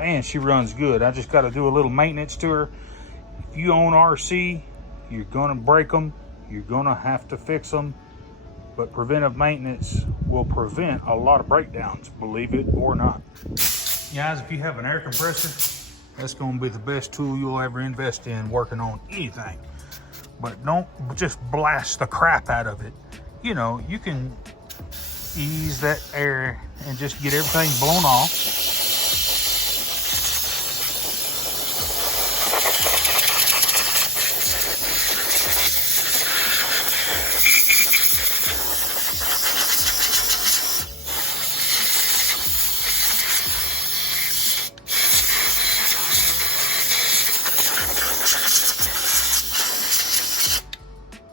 man, she runs good. I just got to do a little maintenance to her. If you own RC, you're gonna break them, you're gonna have to fix them, but preventive maintenance will prevent a lot of breakdowns, believe it or not. Guys, if you have an air compressor, that's gonna be the best tool you'll ever invest in working on anything. But don't just blast the crap out of it. You know, you can ease that air and just get everything blown off.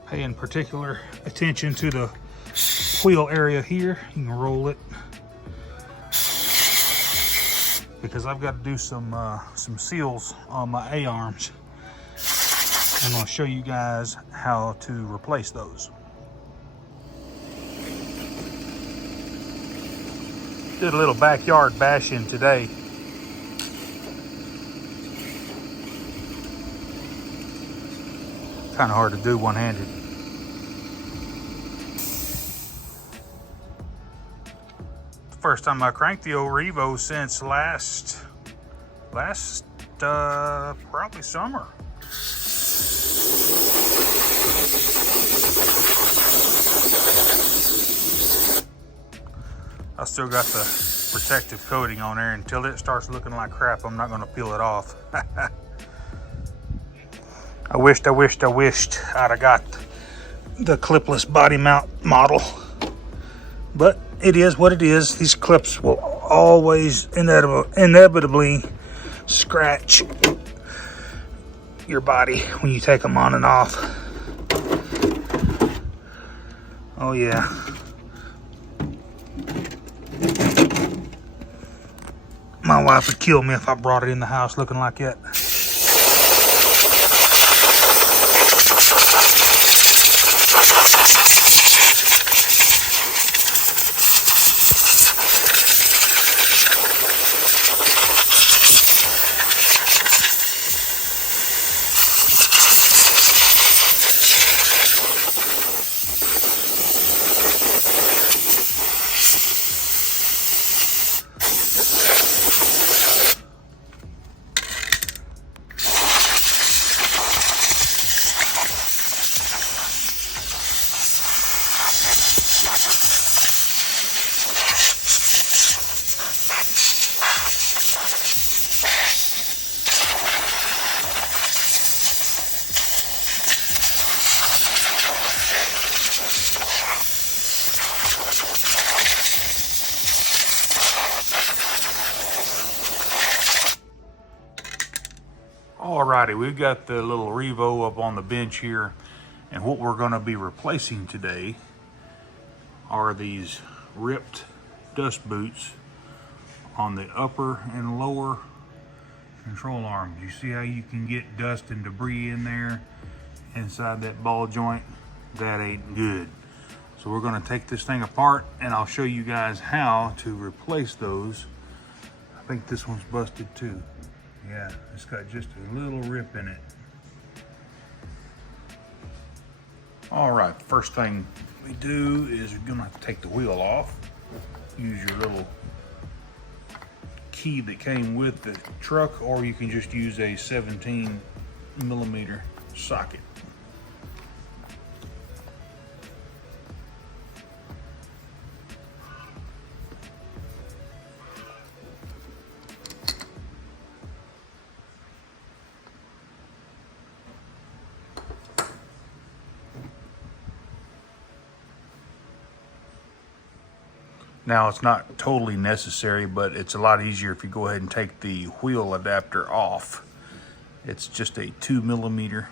Paying particular attention to the wheel area here. You can roll it because I've got to do some seals on my A-arms. I'm going to show you guys how to replace those. Did a little backyard bashing today. Kind of hard to do one-handed. First time I cranked the old Revo since last probably summer. I still got the protective coating on there. Until it starts looking like crap, I'm not going to peel it off. I wished I'd have got the clipless body mount model, but it is what it is. These clips will always inevitably scratch your body when you take them on and off. Oh yeah. My wife would kill me if I brought it in the house looking like that. Alrighty, we've got the little Revo up on the bench here, and what we're going to be replacing today are these ripped dust boots on the upper and lower control arms. You see how you can get dust and debris in there inside that ball joint? That ain't good. So we're going to take this thing apart and I'll show you guys how to replace those. I think this one's busted too. Yeah, it's got just a little rip in it. All right, the first thing we do is we're gonna have to take the wheel off. Use your little key that came with the truck, or you can just use a 17mm socket. Now, it's not totally necessary, but it's a lot easier if you go ahead and take the wheel adapter off. It's just a 2mm.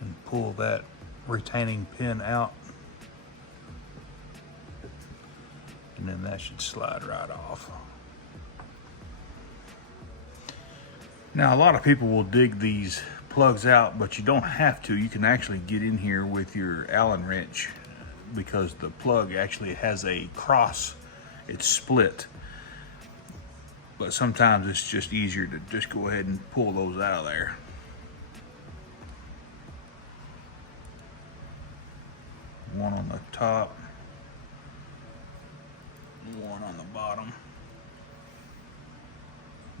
And pull that retaining pin out. And then that should slide right off. Now, a lot of people will dig these plugs out, but you don't have to. You can actually get in here with your Allen wrench because the plug actually has a cross. It's split. But sometimes it's just easier to just go ahead and pull those out of there. One on the top, one on the bottom.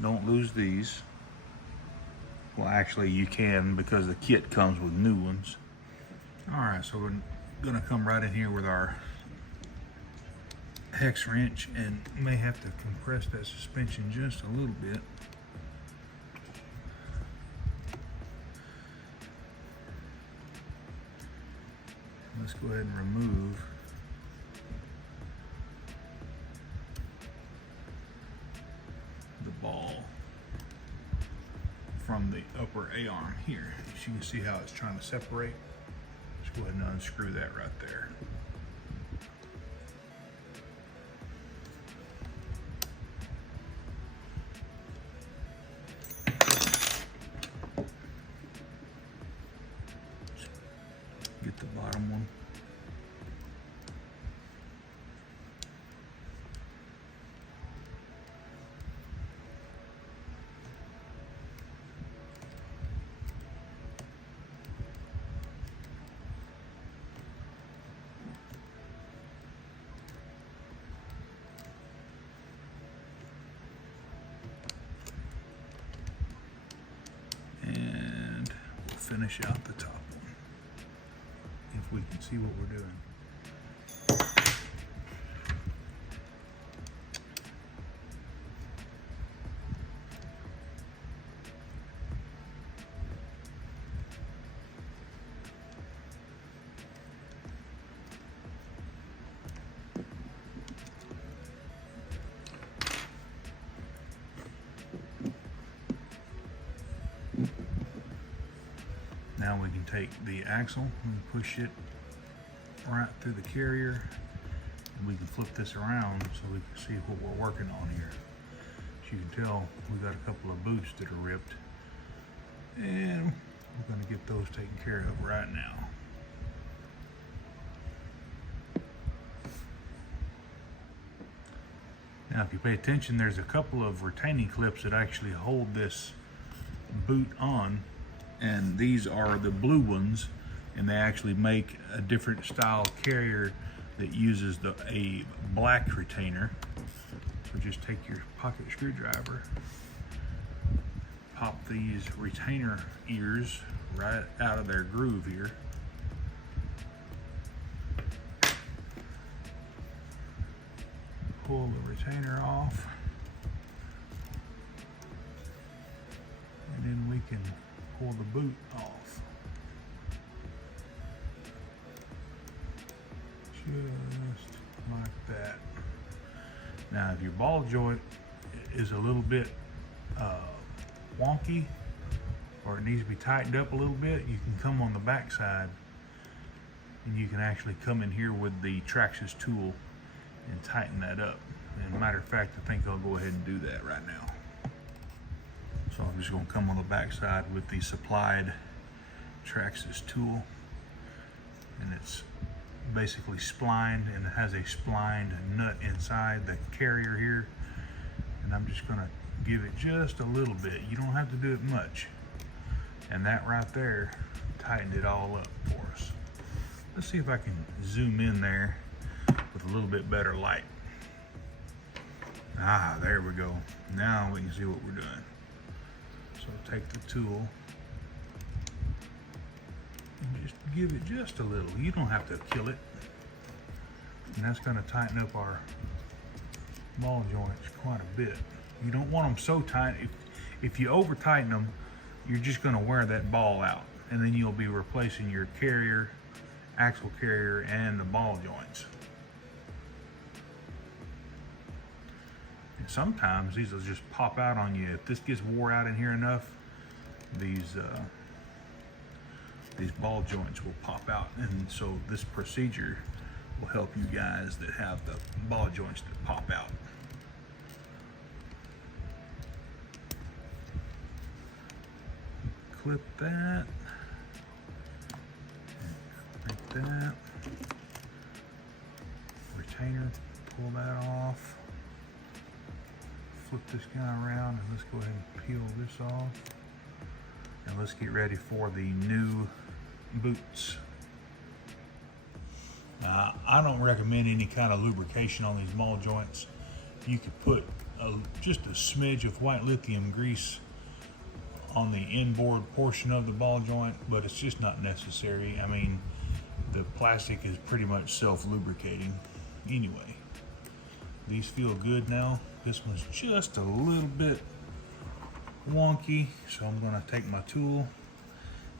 Don't lose these. Well, actually you can, because the kit comes with new ones. All right, so we're gonna come right in here with our hex wrench and may have to compress that suspension just a little bit. Let's go ahead and remove the ball from the upper A-arm here. As you can see how it's trying to separate. Just go ahead and unscrew that right there. Get the bottom one. And we'll finish out the top one, if we can see what we're doing. Now we can take the axle and push it right through the carrier, and we can flip this around so we can see what we're working on here. As you can tell, we got a couple of boots that are ripped, and we're going to get those taken care of right now. Now, if you pay attention, there's a couple of retaining clips that actually hold this boot on, and these are the blue ones, and they actually make a different style carrier that uses a black retainer. So just take your pocket screwdriver, pop these retainer ears right out of their groove here. Pull the retainer off, and then we can pull the boot off. Just like that. Now, if your ball joint is a little bit wonky, or it needs to be tightened up a little bit, you can come on the back side and you can actually come in here with the Traxxas tool and tighten that up. And matter of fact, I think I'll go ahead and do that right now. So I'm just going to come on the back side with the supplied Traxxas tool, and it's basically splined, and it has a splined nut inside the carrier here, and I'm just going to give it just a little bit. You don't have to do it much, and that right there tightened it all up for us. Let's see if I can zoom in there with a little bit better light. Ah, there we go. Now we can see what we're doing. So take the tool and just give it just a little. You don't have to kill it. And that's going to tighten up our ball joints quite a bit. You don't want them so tight. If you over tighten them, you're just going to wear that ball out, and then you'll be replacing your carrier, axle carrier, and the ball joints. And sometimes these will just pop out on you. If this gets wore out in here enough, these ball joints will pop out, and so this procedure will help you guys that have the ball joints that pop out. Clip that, like that, retainer, pull that off, flip this guy around, and let's go ahead and peel this off, and let's get ready for the new boots. Now, I don't recommend any kind of lubrication on these ball joints. You could put just a smidge of white lithium grease on the inboard portion of the ball joint, but it's just not necessary. I mean, the plastic is pretty much self-lubricating anyway. These feel good now. This one's just a little bit wonky, so I'm gonna take my tool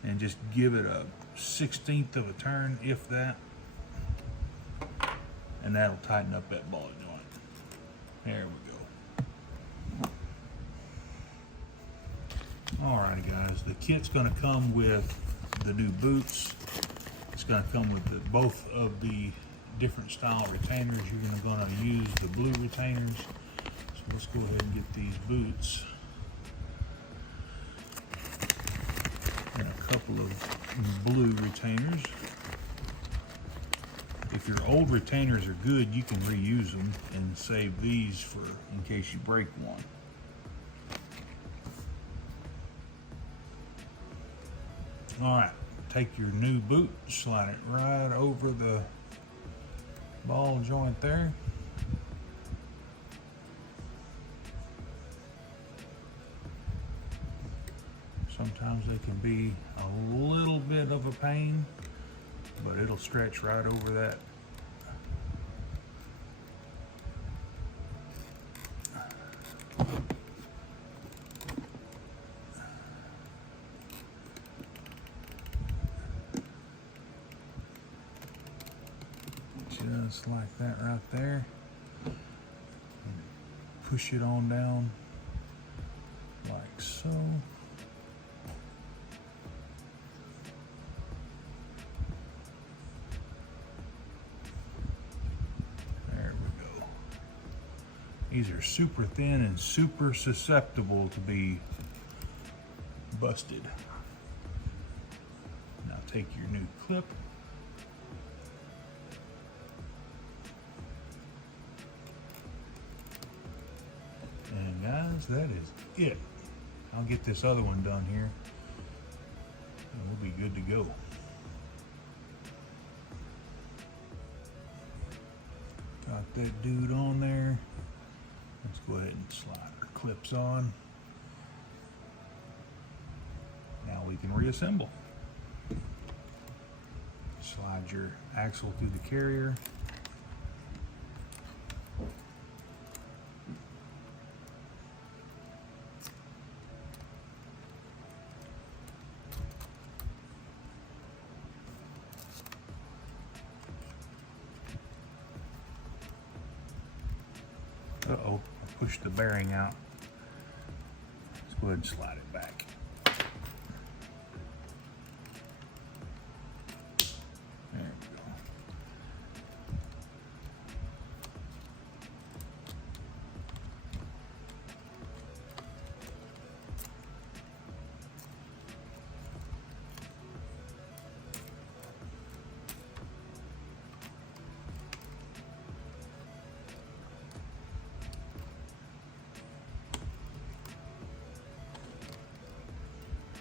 and just give it a 1/16 of a turn, if that, and that'll tighten up that ball joint. There we go. Alrighty guys, the kit's gonna come with the new boots. It's gonna come with both of the different style retainers. You're gonna use the blue retainers. So let's go ahead and get these boots. And a couple of blue retainers. If your old retainers are good, you can reuse them and save these for in case you break one. All right, take your new boot, slide it right over the ball joint there. Sometimes they can be a little bit of a pain, but it'll stretch right over that. Just like that right there. Push it on down like so. There we go. These are super thin and super susceptible to be busted. Now take your new clip. And guys, that is it. I'll get this other one done here, and we'll be good to go. Got that dude on there. Let's go ahead and slide our clips on. Now we can reassemble. Slide your axle through the carrier. Uh-oh, I pushed the bearing out. Let's go ahead and slide it back. There we go.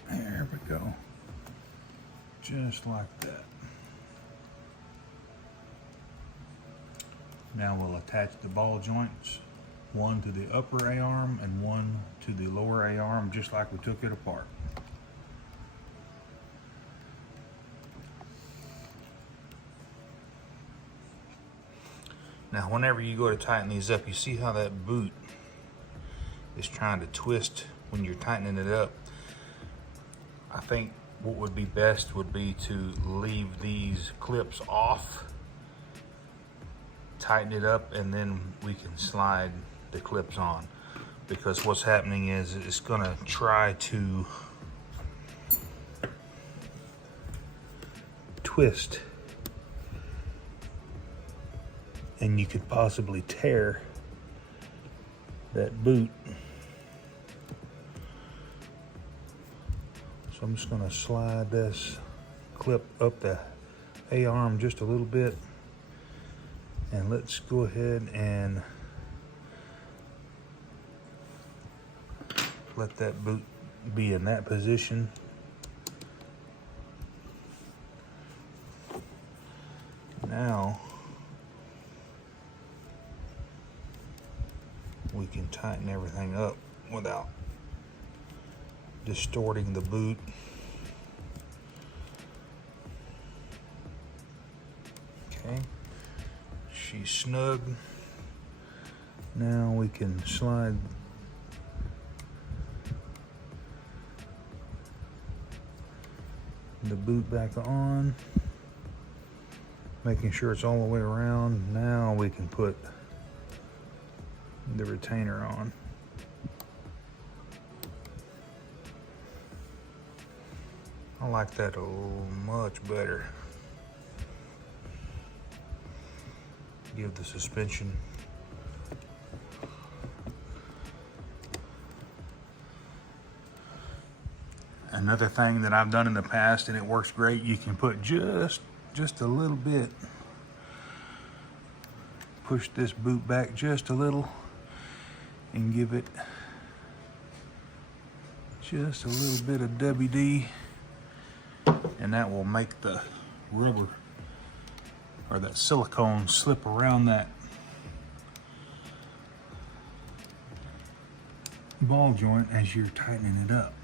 There we go. Just like that. Now we'll attach the ball joints, one to the upper A-arm and one to the lower A-arm, just like we took it apart. Now whenever you go to tighten these up, you see how that boot is trying to twist when you're tightening it up. I think what would be best would be to leave these clips off, tighten it up, and then we can slide the clips on. Because what's happening is it's gonna try to twist and you could possibly tear that boot. So I'm just gonna slide this clip up the A-arm just a little bit, and let's go ahead and let that boot be in that position. Now we can tighten everything up without distorting the boot. Okay, she's snug. Now we can slide the boot back on, making sure it's all the way around. Now we can put the retainer on. I like that a little much better. Give the suspension another thing that I've done in the past, and it works great. You can put just a little bit, push this boot back just a little and give it just a little bit of WD, and that will make the rubber or that silicone slip around that ball joint as you're tightening it up.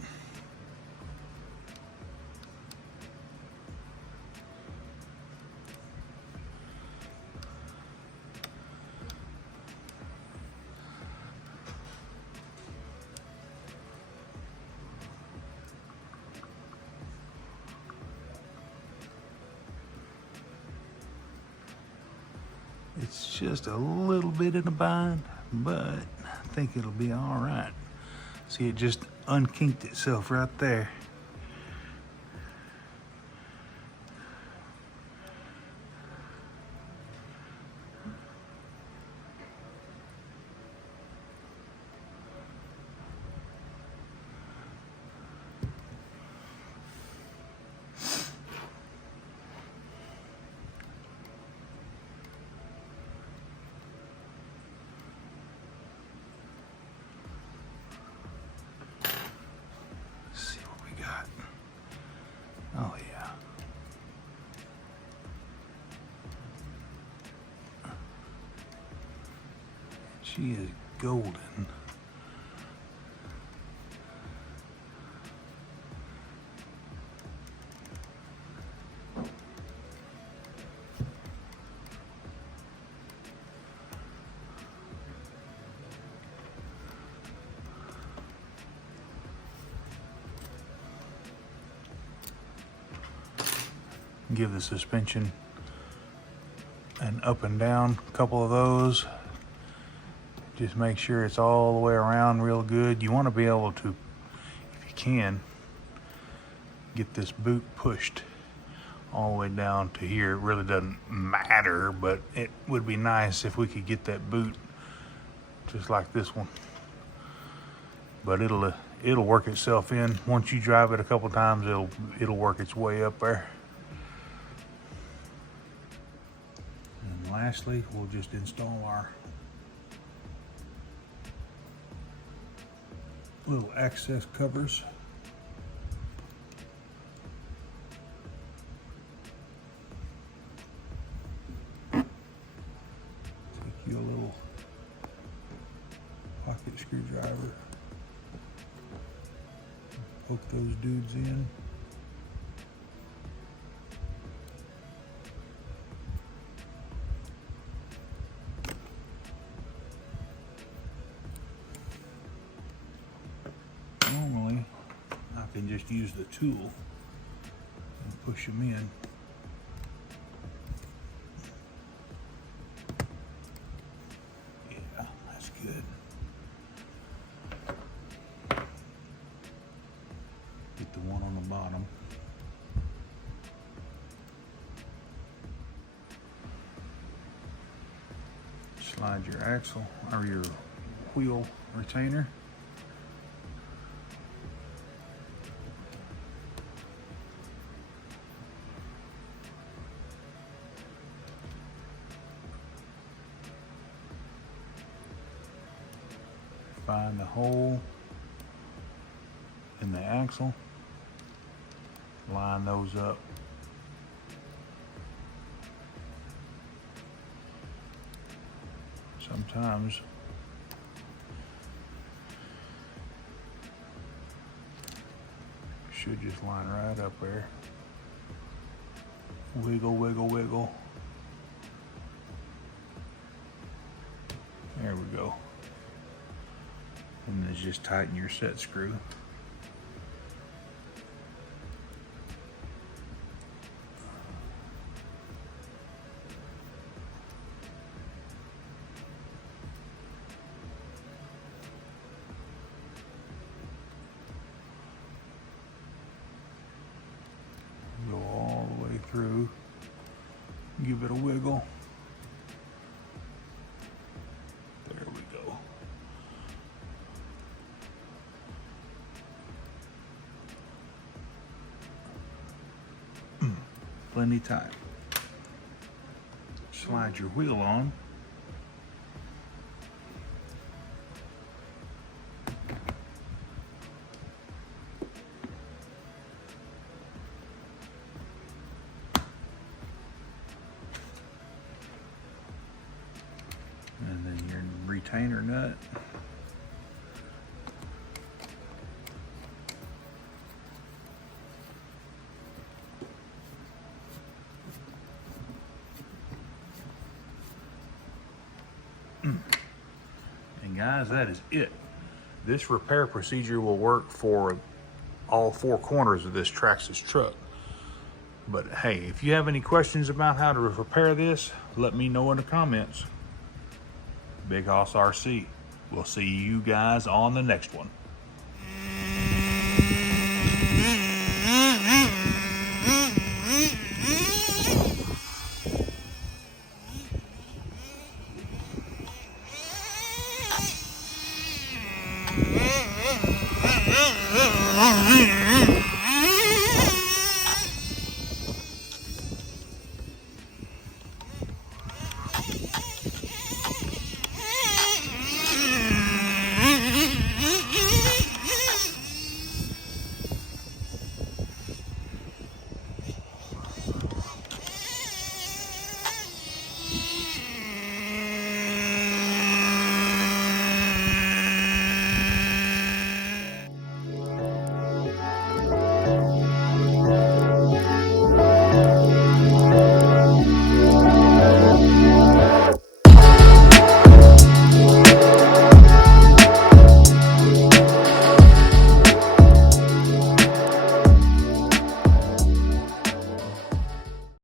It's just a little bit in a bind, but I think it'll be all right. See, it just unkinked itself right there. Oh yeah. She is golden. Give the suspension an up and down, a couple of those. Just make sure it's all the way around real good. You want to be able to, if you can, get this boot pushed all the way down to here. It really doesn't matter, but it would be nice if we could get that boot just like this one. But it'll work itself in. Once you drive it a couple times, it'll work its way up there. And lastly, we'll just install our little access covers. Take you a little pocket screwdriver, poke those dudes in. Normally, I can just use the tool and push them in. Yeah, that's good. Get the one on the bottom. Slide your axle or your wheel retainer. Find the hole in the axle, line those up. Sometimes should just line right up there. Wiggle, wiggle, wiggle. There we go. And then just tighten your set screw. Go all the way through. Give it a wiggle. There we go. Plenty tight. Slide your wheel on. And then your retainer nut. And guys, that is it. This repair procedure will work for all four corners of this Traxxas truck. But hey, if you have any questions about how to repair this, let me know in the comments. Big Hoss RC. We'll see you guys on the next one.